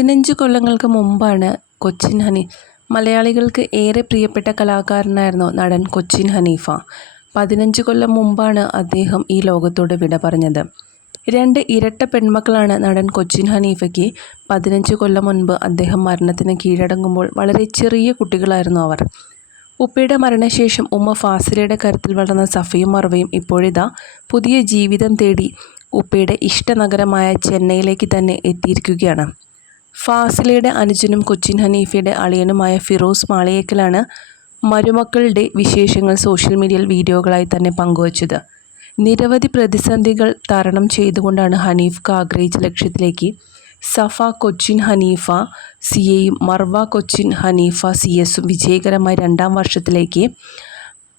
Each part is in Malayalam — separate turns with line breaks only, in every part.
പതിനഞ്ച് കൊല്ലങ്ങൾക്ക് മുമ്പാണ് കൊച്ചിൻ ഹനി മലയാളികൾക്ക് ഏറെ പ്രിയപ്പെട്ട കലാകാരനായിരുന്നു നടൻ കൊച്ചിൻ ഹനീഫ. പതിനഞ്ച് കൊല്ലം മുമ്പാണ് അദ്ദേഹം ഈ ലോകത്തോട് വിട പറഞ്ഞത്. രണ്ട് ഇരട്ട പെൺമക്കളാണ് നടൻ കൊച്ചിൻ ഹനീഫയ്ക്ക് പതിനഞ്ച് കൊല്ലം മുൻപ് അദ്ദേഹം മരണത്തിന് കീഴടങ്ങുമ്പോൾ വളരെ ചെറിയ കുട്ടികളായിരുന്നു അവർ. ഉപ്പയുടെ മരണശേഷം ഉമ്മ ഫാസിലയുടെ കരുത്തിൽ വളർന്ന സഫയും മറവയും ഇപ്പോഴിതാ പുതിയ ജീവിതം തേടി ഉപ്പയുടെ ഇഷ്ടനഗരമായ ചെന്നൈയിലേക്ക് തന്നെ എത്തിയിരിക്കുകയാണ്. ഫാസിലയുടെ അനുജനും കൊച്ചിൻ ഹനീഫയുടെ അളിയനുമായ ഫിറോസ് മാളിയേക്കലാണ് മരുമക്കളുടെ വിശേഷങ്ങൾ സോഷ്യൽ മീഡിയയിൽ വീഡിയോകളായി തന്നെ പങ്കുവച്ചത്. നിരവധി പ്രതിസന്ധികൾ തരണം ചെയ്തുകൊണ്ടാണ് ഹനീഫ് ആഗ്രഹിച്ച ലക്ഷ്യത്തിലേക്ക് സഫ കൊച്ചിൻ ഹനീഫ സി എയും മർവ കൊച്ചിൻ ഹനീഫ സി എസും വിജയകരമായി രണ്ടാം വർഷത്തിലേക്ക്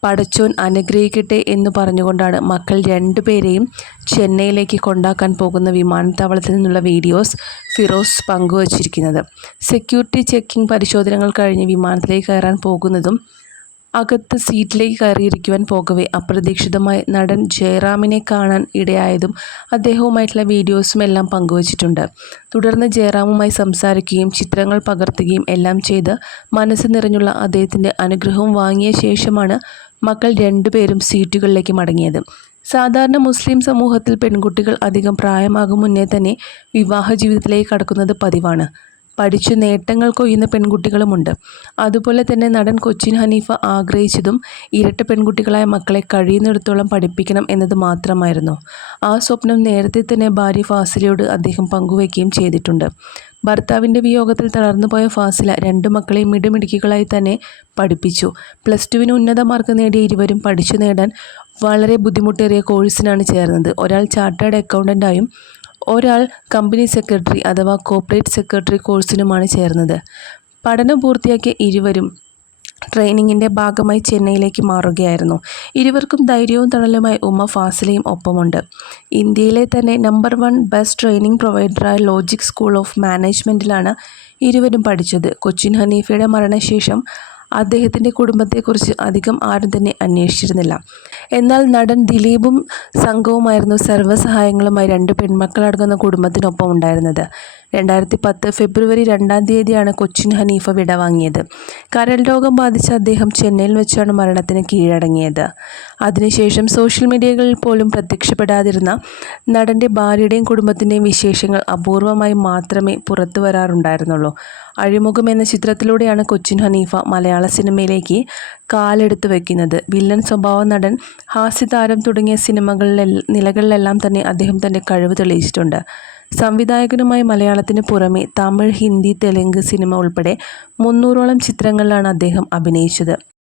പടച്ചോൻ അനുഗ്രഹിക്കട്ടെ എന്ന് പറഞ്ഞുകൊണ്ടാണ് മക്കൾ രണ്ടുപേരെയും ചെന്നൈയിലേക്ക് കൊണ്ടാക്കാൻ പോകുന്ന വിമാനത്താവളത്തിൽ നിന്നുള്ള വീഡിയോസ് ഫിറോസ് പങ്കുവച്ചിരിക്കുന്നത്. സെക്യൂരിറ്റി ചെക്കിംഗ് പരിശോധനകൾ കഴിഞ്ഞ് വിമാനത്തിലേക്ക് കയറാൻ പോകുന്നതും അകത്ത് സീറ്റിലേക്ക് കയറിയിരിക്കുവാൻ പോകവേ. അപ്രതീക്ഷിതമായി നടൻ ജയറാമിനെ കാണാൻ ഇടയായതും അദ്ദേഹവുമായിട്ടുള്ള വീഡിയോസും എല്ലാം പങ്കുവച്ചിട്ടുണ്ട്. തുടർന്ന് ജയറാമുമായി സംസാരിക്കുകയും ചിത്രങ്ങൾ പകർത്തുകയും എല്ലാം ചെയ്ത് മനസ്സ് നിറഞ്ഞുള്ള അദ്ദേഹത്തിന്റെ അനുഗ്രഹവും വാങ്ങിയ ശേഷമാണ് മക്കൾ രണ്ടുപേരും സീറ്റുകളിലേക്ക് മടങ്ങിയത്. സാധാരണ മുസ്ലിം സമൂഹത്തിൽ പെൺകുട്ടികൾ അധികം പ്രായമാകും മുന്നേ തന്നെ വിവാഹ ജീവിതത്തിലേക്ക് കടക്കുന്നത് പതിവാണ്. പഠിച്ചു നേട്ടങ്ങൾ കൊയ്യുന്ന പെൺകുട്ടികളുമുണ്ട്. അതുപോലെ തന്നെ നടൻ കൊച്ചിൻ ഹനീഫ ആഗ്രഹിച്ചതും ഇരട്ട പെൺകുട്ടികളായ മക്കളെ കഴിയുന്നിടത്തോളം പഠിപ്പിക്കണം എന്നത് മാത്രമായിരുന്നു. ആ സ്വപ്നം നേരത്തെ തന്നെ ഭാര്യ ഫാസിലയോട് അദ്ദേഹം പങ്കുവയ്ക്കുകയും ചെയ്തിട്ടുണ്ട്. ഭർത്താവിന്റെ വിയോഗത്തിൽ തളർന്നുപോയ ഫാസില രണ്ടു മക്കളെയും മിടുമിടുക്കികളായി തന്നെ പഠിപ്പിച്ചു. പ്ലസ് ടുവിന് ഉന്നത മാർക്ക് നേടിയ ഇരുവരും പഠിച്ചു നേടാൻ വളരെ ബുദ്ധിമുട്ടേറിയ കോഴ്സിനാണ് ചേർന്നത്. ഒരാൾ ചാർട്ടേഡ് അക്കൗണ്ടന്റായും ഒരാൾ കമ്പനി സെക്രട്ടറി അഥവാ കോർപ്പറേറ്റ് സെക്രട്ടറി കോഴ്സിനുമാണ് ചേർന്നത്. പഠനം പൂർത്തിയാക്കിയ ഇരുവരും ട്രെയിനിങ്ങിന്റെ ഭാഗമായി ചെന്നൈയിലേക്ക് മാറുകയായിരുന്നു. ഇരുവർക്കും ധൈര്യവും തണലുമായി ഉമ്മ ഫാസിലയും ഒപ്പമുണ്ട്. ഇന്ത്യയിലെ തന്നെ നമ്പർ വൺ ബെസ്റ്റ് ട്രെയിനിങ് പ്രൊവൈഡറായ ലോജിക് സ്കൂൾ ഓഫ് മാനേജ്മെന്റിലാണ് ഇരുവരും പഠിച്ചത്. കൊച്ചിൻ ഹനീഫയുടെ മരണശേഷം അദ്ദേഹത്തിന്റെ കുടുംബത്തെക്കുറിച്ച് അധികം ആരും തന്നെ അന്വേഷിച്ചിരുന്നില്ല. എന്നാൽ നടൻ ദിലീപും സംഘവുമായിരുന്നു സർവസഹായങ്ങളുമായി രണ്ട് പെൺമക്കളടങ്ങുന്ന കുടുംബത്തിനൊപ്പം ഉണ്ടായിരുന്നത്. രണ്ടായിരത്തി പത്ത് ഫെബ്രുവരി രണ്ടാം തീയതിയാണ് കൊച്ചിൻ ഹനീഫ വിടവാങ്ങിയത്. കരൾ രോഗം ബാധിച്ച അദ്ദേഹം ചെന്നൈയിൽ വെച്ചാണ് മരണത്തിന് കീഴടങ്ങിയത്. അതിനുശേഷം സോഷ്യൽ മീഡിയകളിൽ പോലും പ്രത്യക്ഷപ്പെടാതിരുന്ന നടന്റെ ഭാര്യയുടെയും കുടുംബത്തിന്റെയും വിശേഷങ്ങൾ അപൂർവമായി മാത്രമേ പുറത്തു വരാറുണ്ടായിരുന്നുള്ളൂ. അഴിമുഖം എന്ന ചിത്രത്തിലൂടെയാണ് കൊച്ചിൻ ഹനീഫ മലയാള സിനിമയിലേക്ക് കാലെടുത്ത് വയ്ക്കുന്നത് വില്ലൻ സ്വഭാവ നടൻ ഹാസ്യതാരം തുടങ്ങിയ സിനിമകളിലെ നിലകളിലെല്ലാം തന്നെ അദ്ദേഹം തന്റെ കഴിവ് തെളിയിച്ചിട്ടുണ്ട്. സംവിധായകനുമായി മലയാളത്തിന് പുറമെ തമിഴ് ഹിന്ദി തെലുങ്ക് സിനിമ ഉൾപ്പെടെ മുന്നൂറോളം ചിത്രങ്ങളിലാണ് അദ്ദേഹം അഭിനയിച്ചത്.